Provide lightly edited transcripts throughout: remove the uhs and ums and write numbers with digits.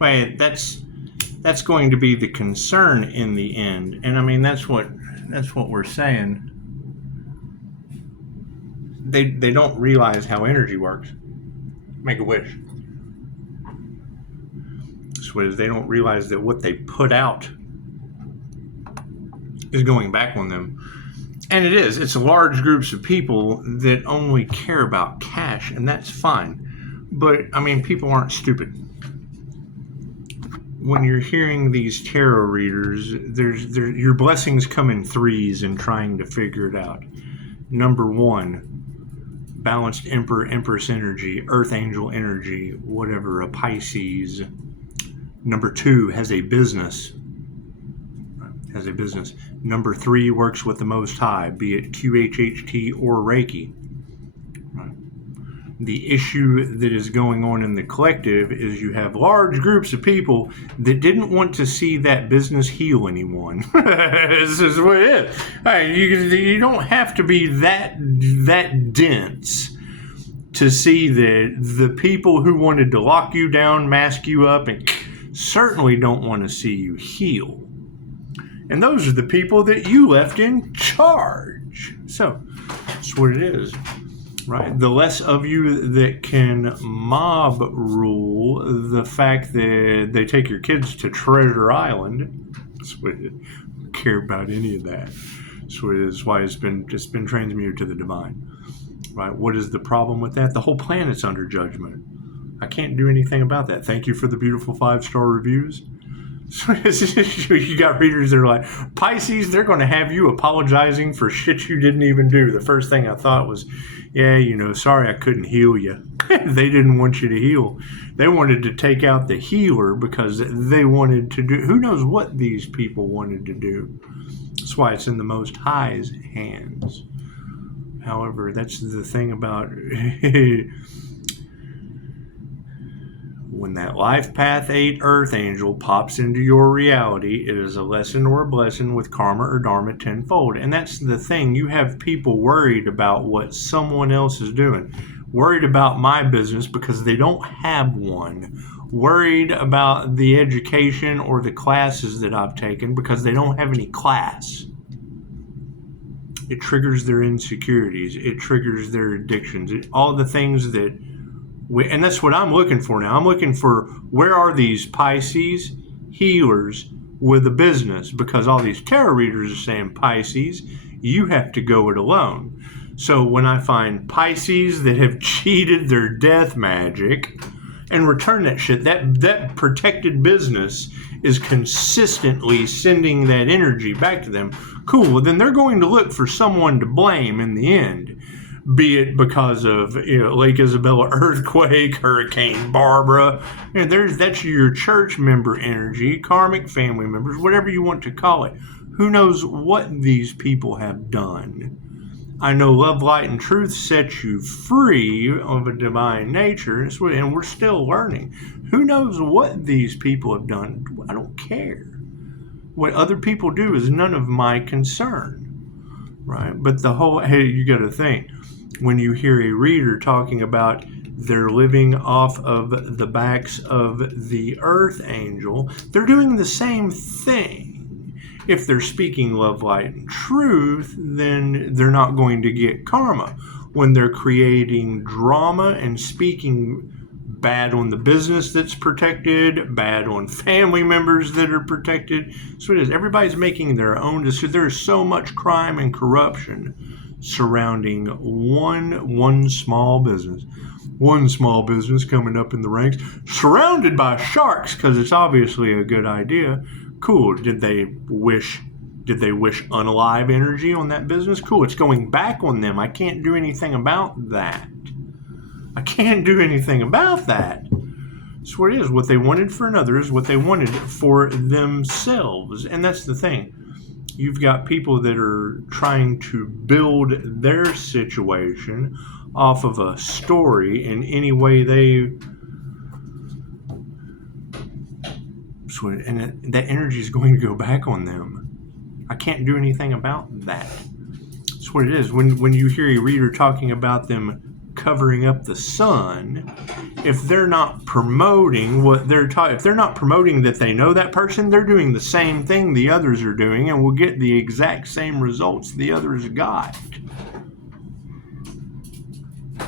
Right, that's going to be the concern in the end, and I mean that's what we're saying. They don't realize how energy works. Make a wish. So they don't realize that what they put out is going back on them. And it is. It's large groups of people that only care about cash, and that's fine. But, I mean, people aren't stupid. When you're hearing these tarot readers, your blessings come in threes in trying to figure it out. Number one, balanced Emperor, Empress energy, Earth Angel energy, whatever, a Pisces. Number two, has a business. Number three, works with the Most High, be it QHHT or Reiki. The issue that is going on in the collective is you have large groups of people that didn't want to see that business heal anyone. This is what it is. Right, you don't have to be that dense to see that the people who wanted to lock you down, mask you up, and certainly don't want to see you heal. And those are the people that you left in charge. So, that's what it is. Right? The less of you that can mob rule, the fact that they take your kids to Treasure Island, that's what it, I don't care about any of that. That's what it is. Why it's been transmuted to the divine. Right? What is the problem with that? The whole planet's under judgment. I can't do anything about that. Thank you for the beautiful 5-star reviews. So you got readers that are like, Pisces, they're going to have you apologizing for shit you didn't even do. The first thing I thought was, yeah, sorry I couldn't heal you. They didn't want you to heal. They wanted to take out the healer because they wanted to do, who knows what these people wanted to do. That's why it's in the Most High's hands. However, that's the thing about when that Life Path 8 Earth Angel pops into your reality, it is a lesson or a blessing with karma or dharma tenfold. And that's the thing. You have people worried about what someone else is doing. Worried about my business because they don't have one. Worried about the education or the classes that I've taken because they don't have any class. It triggers their insecurities. It triggers their addictions. All the things that... and that's what I'm looking for now. I'm looking for, where are these Pisces healers with a business? Because all these tarot readers are saying, Pisces, you have to go it alone. So when I find Pisces that have cheated their death magic and return that shit, that protected business is consistently sending that energy back to them. Cool, well, then they're going to look for someone to blame in the end. Be it because of Lake Isabella earthquake, Hurricane Barbara. That's your church member energy, karmic family members, whatever you want to call it. Who knows what these people have done? I know love, light, and truth sets you free of a divine nature, and we're still learning. Who knows what these people have done? I don't care. What other people do is none of my concern, right? But you got to think. When you hear a reader talking about they're living off of the backs of the Earth Angel, they're doing the same thing. If they're speaking love, light, and truth, then they're not going to get karma. When they're creating drama and speaking bad on the business that's protected, bad on family members that are protected, so it is. Everybody's making their own decisions. There's so much crime and corruption surrounding one small business. One small business coming up in the ranks, surrounded by sharks, because it's obviously a good idea. Cool. Did they wish unalive energy on that business? Cool. It's going back on them. I can't do anything about that. That's what it is. What they wanted for another is what they wanted for themselves. And that's the thing. You've got people that are trying to build their situation off of a story in any way and that energy is going to go back on them. I can't do anything about that. That's what it is. When you hear a reader talking about them covering up the sun, if they're not promoting what they're taught, if they're not promoting that they know that person, they're doing the same thing the others are doing and will get the exact same results the others got.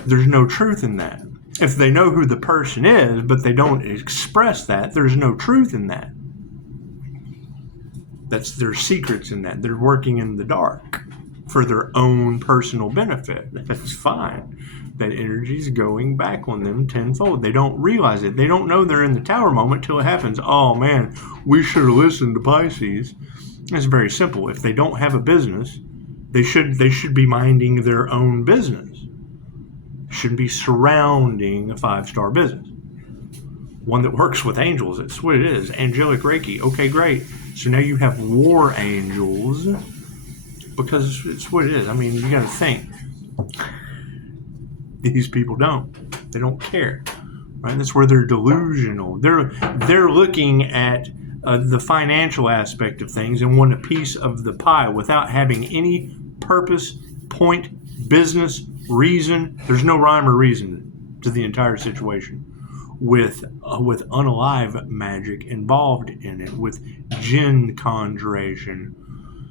There's no truth in that. If they know who the person is, but they don't express that, there's no truth in that. There's secrets in that. They're working in the dark for their own personal benefit. That's fine. That energy's going back on them tenfold. They don't realize it. They don't know they're in the tower moment till it happens. Oh man, we should have listened to Pisces. It's very simple. If they don't have a business, they should be minding their own business. Shouldn't be surrounding a 5-star business. One that works with angels. That's what it is. Angelic Reiki. Okay, great. So now you have war angels because it's what it is. I mean, you got to think. These people don't. They don't care. Right? That's where they're delusional. They're looking at the financial aspect of things and want a piece of the pie without having any purpose, point, business, reason. There's no rhyme or reason to the entire situation. With unalive magic involved in it, with jinn conjuration.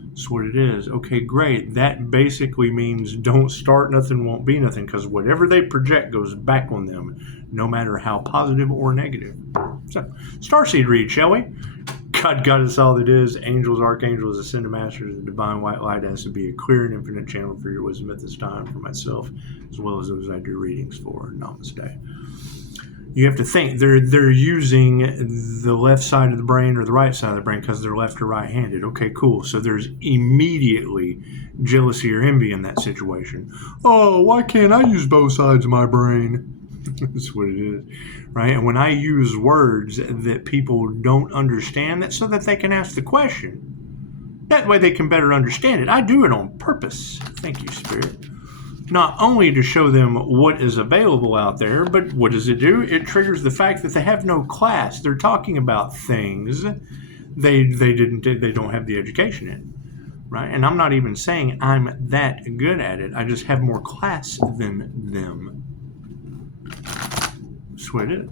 That's what it is. Okay, great. That basically means don't start nothing, won't be nothing, because whatever they project goes back on them, no matter how positive or negative. So, starseed read, shall we? God got us all that is. Angels, archangels, ascended masters, the divine white light has to be a clear and infinite channel for your wisdom at this time for myself, as well as those I do readings for. Namaste. You have to think they're using the left side of the brain or the right side of the brain because they're left or right-handed. Okay, cool. So there's immediately jealousy or envy in that situation. Oh, why can't I use both sides of my brain? That's what it is, right? And when I use words that people don't understand, that's so that they can ask the question. That way they can better understand it. I do it on purpose. Thank you, Spirit. Not only to show them what is available out there, but what does it do? It triggers the fact that they have no class. They're talking about things they don't have the education in, right? And I'm not even saying I'm that good at it. I just have more class than them. That's what it is.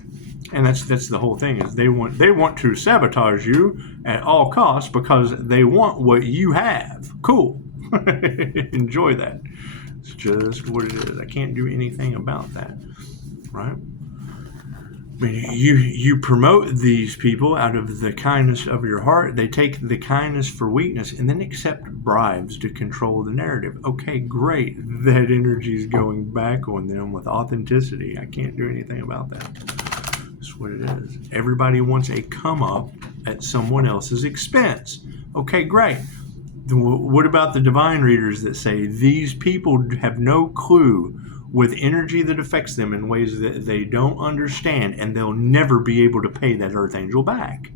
And that's the whole thing is they want to sabotage you at all costs because they want what you have. Cool. Enjoy that. It's just what it is. I can't do anything about that, right? I mean, you promote these people out of the kindness of your heart. They take the kindness for weakness and then accept bribes to control the narrative. Okay, great. That energy is going back on them with authenticity. I can't do anything about that. That's what it is. Everybody wants a come up at someone else's expense. Okay, great. What about the divine readers that say these people have no clue with energy that affects them in ways that they don't understand and they'll never be able to pay that earth angel back?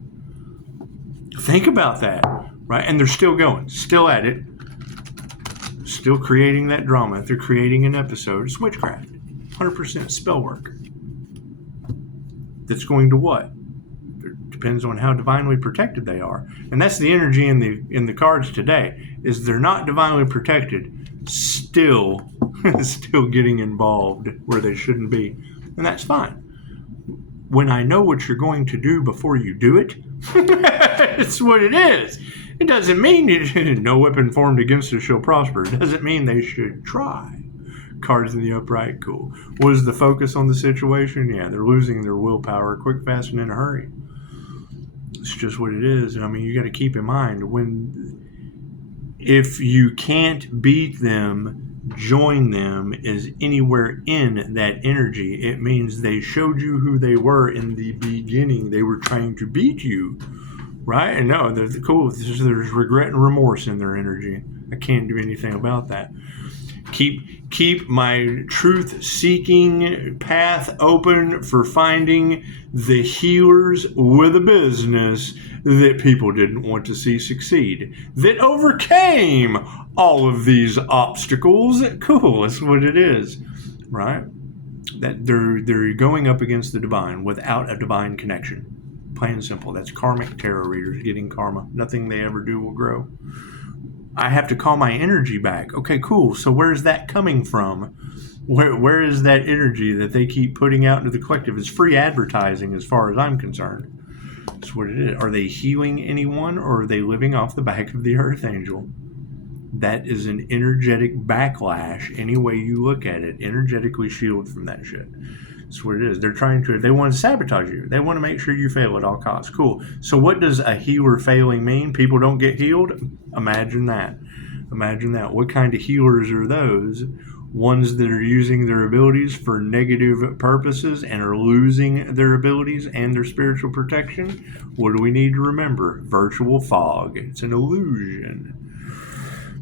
Think about that, right? And they're still going, still at it, still creating that drama. They're creating an episode. It's witchcraft, 100% spell work. That's going to what? Depends on how divinely protected they are. And that's the energy in the cards today, is they're not divinely protected, still getting involved where they shouldn't be. And that's fine. When I know what you're going to do before you do it, it's what it is. It doesn't mean no weapon formed against us shall prosper. It doesn't mean they should try. Cards in the upright, cool. What is the focus on the situation? Yeah, they're losing their willpower quick, fast, and in a hurry. It's just what it is. I mean, you got to keep in mind if you can't beat them, join them is anywhere in that energy. It means they showed you who they were in the beginning. They were trying to beat you, right? And no, they're cool. There's regret and remorse in their energy. I can't do anything about that. Keep my truth-seeking path open for finding the healers with a business that people didn't want to see succeed, that overcame all of these obstacles. Cool, that's what it is, right? That they're going up against the divine without a divine connection. Plain and simple. That's karmic tarot readers getting karma. Nothing they ever do will grow. I have to call my energy back. Okay, cool. So where's that coming from? Where is that energy that they keep putting out into the collective? It's free advertising as far as I'm concerned. That's what it is. Are they healing anyone, or are they living off the back of the Earth Angel? That is an energetic backlash, any way you look at it. Energetically shielded from that shit. That's what it is. They want to sabotage you. They want to make sure you fail at all costs. Cool. So what does a healer failing mean? People don't get healed? Imagine that. Imagine that. What kind of healers are those? Ones that are using their abilities for negative purposes and are losing their abilities and their spiritual protection? What do we need to remember? Virtual fog. It's an illusion.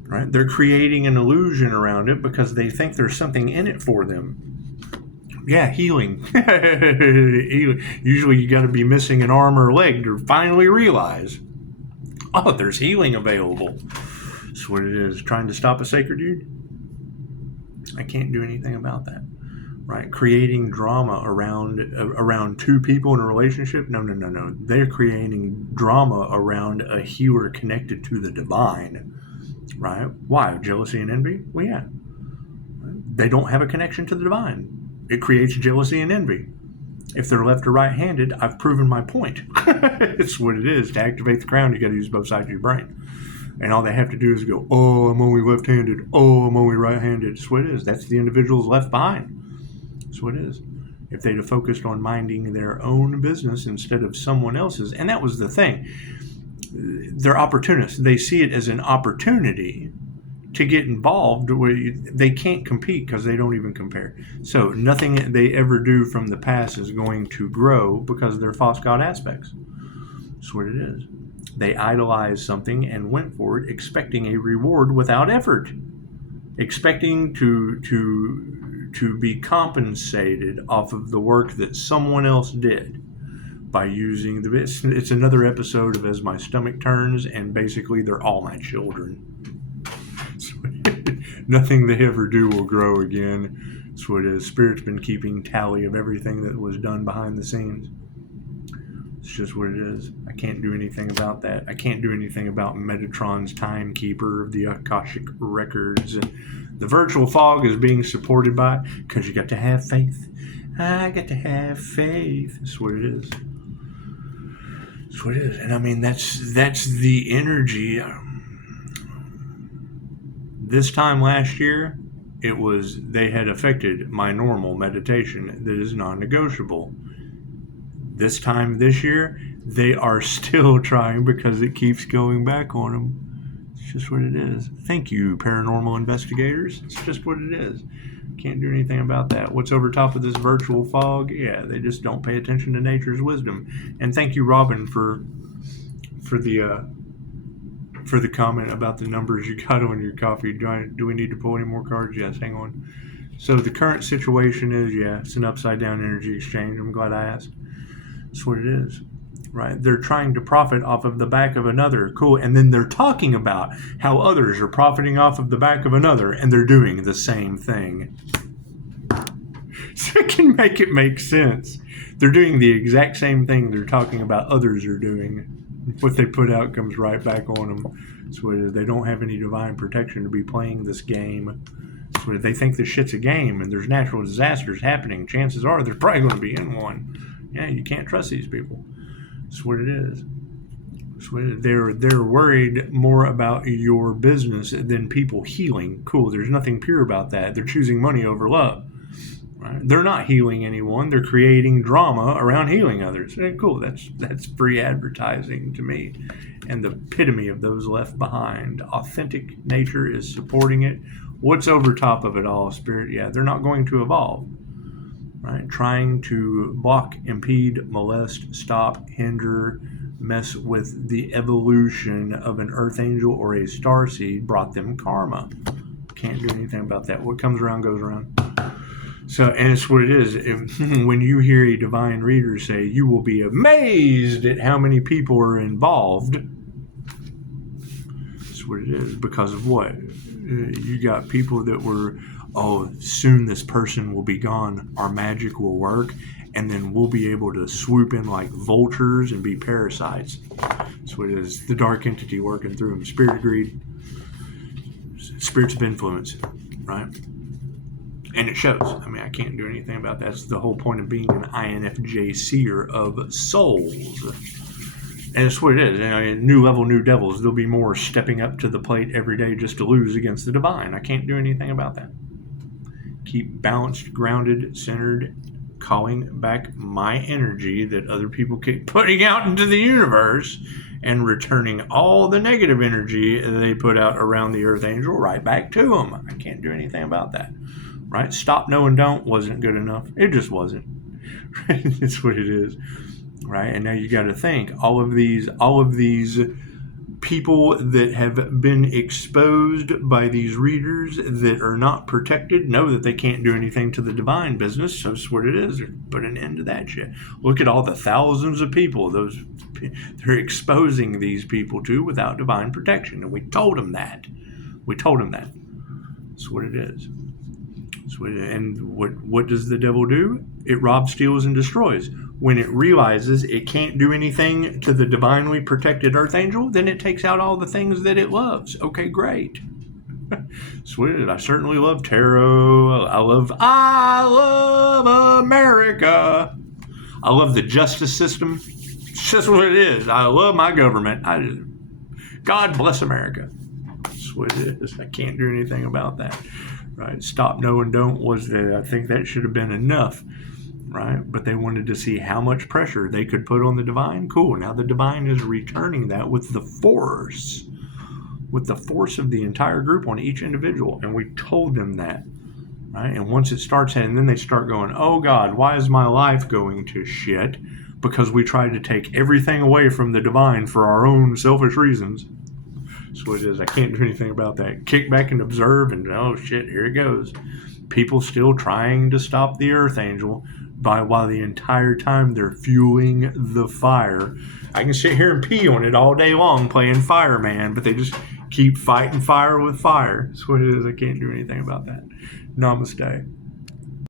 Right? They're creating an illusion around it because they think there's something in it for them. Yeah, healing. Usually you got to be missing an arm or a leg to finally realize, oh, there's healing available. That's what it is. Trying to stop a sacred union? I can't do anything about that. Right? Creating drama around two people in a relationship? No. They're creating drama around a healer connected to the divine. Right? Why? Jealousy and envy? Well, yeah. They don't have a connection to the divine. It creates jealousy and envy. If they're left or right-handed, I've proven my point. It's what it is. To activate the crown, you got to use both sides of your brain. And all they have to do is go, oh, I'm only left-handed. Oh, I'm only right-handed. That's what it is. That's the individuals left behind. That's what it is. If they'd have focused on minding their own business instead of someone else's. And that was the thing. They're opportunists. They see it as an opportunity to get involved where they can't compete because they don't even compare. So nothing they ever do from the past is going to grow because they're false god aspects. That's what it is. They idolized something and went for it expecting a reward without effort. Expecting to be compensated off of the work that someone else did by using the... It's another episode of As My Stomach Turns, and basically they're all my children. Nothing they ever do will grow again. That's what it is. Spirit's been keeping tally of everything that was done behind the scenes. It's just what it is. I can't do anything about that. I can't do anything about Metatron's timekeeper of the Akashic records. And the virtual fog is being supported by, because you got to have faith. I got to have faith. That's what it is. That's what it is. And I mean, that's the energy. This time last year, they had affected my normal meditation that is non-negotiable. This time this year, they are still trying because it keeps going back on them. It's just what it is. Thank you, paranormal investigators. It's just what it is. Can't do anything about that. What's over top of this virtual fog? Yeah, they just don't pay attention to nature's wisdom. And thank you, Robin, for the comment about the numbers you got on your coffee. Do we need to pull any more cards? Yes, hang on. So the current situation is, yeah, it's an upside down energy exchange. I'm glad I asked. That's what it is, right? They're trying to profit off of the back of another. Cool. And then they're talking about how others are profiting off of the back of another, and they're doing the same thing. So it can make it make sense. They're doing the exact same thing they're talking about others are doing. What they put out comes right back on them. That's what it is. They don't have any divine protection to be playing this game. That's what they think this shit's a game and there's natural disasters happening. Chances are they're probably going to be in one. Yeah, you can't trust these people. That's what it is. That's what it is. They're worried more about your business than people healing. Cool. There's nothing pure about that. They're choosing money over love. Right? They're not healing anyone. They're creating drama around healing others. Cool. That's free advertising to me. And the epitome of those left behind. Authentic nature is supporting it. What's over top of it all, Spirit? Yeah, they're not going to evolve. Right? Trying to block, impede, molest, stop, hinder, mess with the evolution of an earth angel or a starseed brought them karma. Can't do anything about that. What comes around goes around. So, and it's what it is. When you hear a divine reader say, you will be amazed at how many people are involved. That's what it is. Because of what? You got people that were, oh, soon this person will be gone. Our magic will work. And then we'll be able to swoop in like vultures and be parasites. That's what it is. The dark entity working through them. Spirit of greed. Spirits of influence. Right? And it shows. I mean, I can't do anything about that. That's the whole point of being an INFJ seer of souls. And it's what it is. You know, new level, new devils. There'll be more stepping up to the plate every day just to lose against the divine. I can't do anything about that. Keep balanced, grounded, centered, calling back my energy that other people keep putting out into the universe and returning all the negative energy they put out around the Earth Angel right back to them. I can't do anything about that. Right? Stop, no, and don't wasn't good enough. It just wasn't. Right? It's what it is. Right? And now you got to think all of these people that have been exposed by these readers that are not protected know that they can't do anything to the divine business. So that's what it is. Put an end to that shit. Look at all the thousands of people they're exposing these people to without divine protection. And we told them that. That's what it is. And what does the devil do? It robs, steals, and destroys. When it realizes it can't do anything to the divinely protected Earth Angel, then it takes out all the things that it loves. Okay, great. Sweet. I certainly love tarot. I love America. I love the justice system. It's just what it is. I love my government. God bless America. That's what it is. I can't do anything about that. Right? Stop, no, and don't I think that should have been enough. Right? But they wanted to see how much pressure they could put on the divine. Cool. Now the divine is returning that with the force of the entire group on each individual. And we told them that. Right? And once it starts, and then they start going, oh God, why is my life going to shit? Because we tried to take everything away from the divine for our own selfish reasons. That's what it is. I can't do anything about that. Kick back and observe, and oh shit, here it goes. People still trying to stop the Earth Angel while the entire time they're fueling the fire. I can sit here and pee on it all day long playing fireman, but they just keep fighting fire with fire. That's what it is. I can't do anything about that. Namaste.